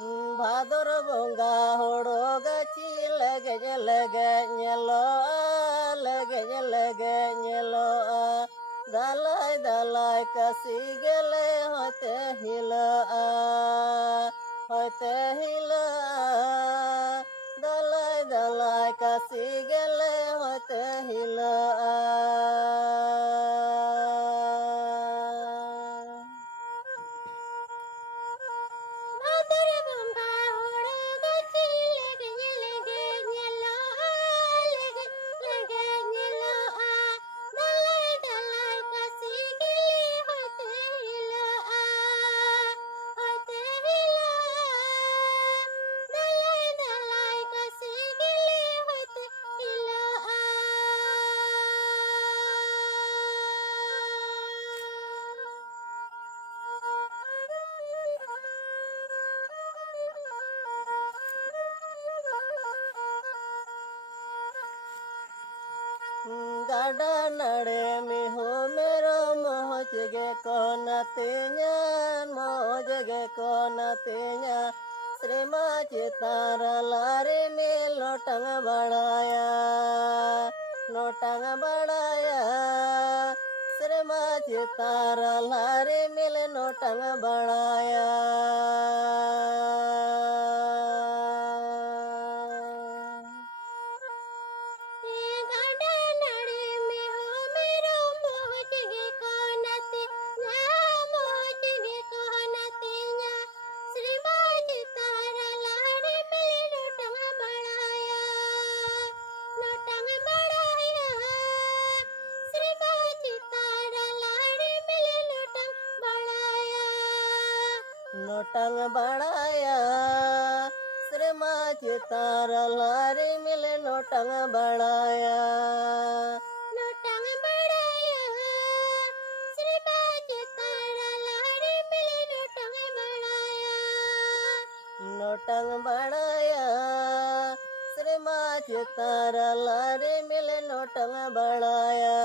भादर बोंगा होड़ो गाची लगे लगे नेलो लगे नेलो दालाय दालाय कसी गेले होते हिला दालाय दालाय कसी गेले होते हिला गाड़ा नड़े में हो मेरो मोज गे कोनतिया मोज गे कोनतिया श्रीमा चितार लारे में लोटंग बढ़ाया श्रीमा चितार लारे मिल नोटंग बढ़ाया नोटंग बढ़ाया श्रीमा चितार लारे मिले नोटंग बढ़ाया नोटंग बढ़ाया श्रीमा चितार लारे मिले नोटंग बढ़ाया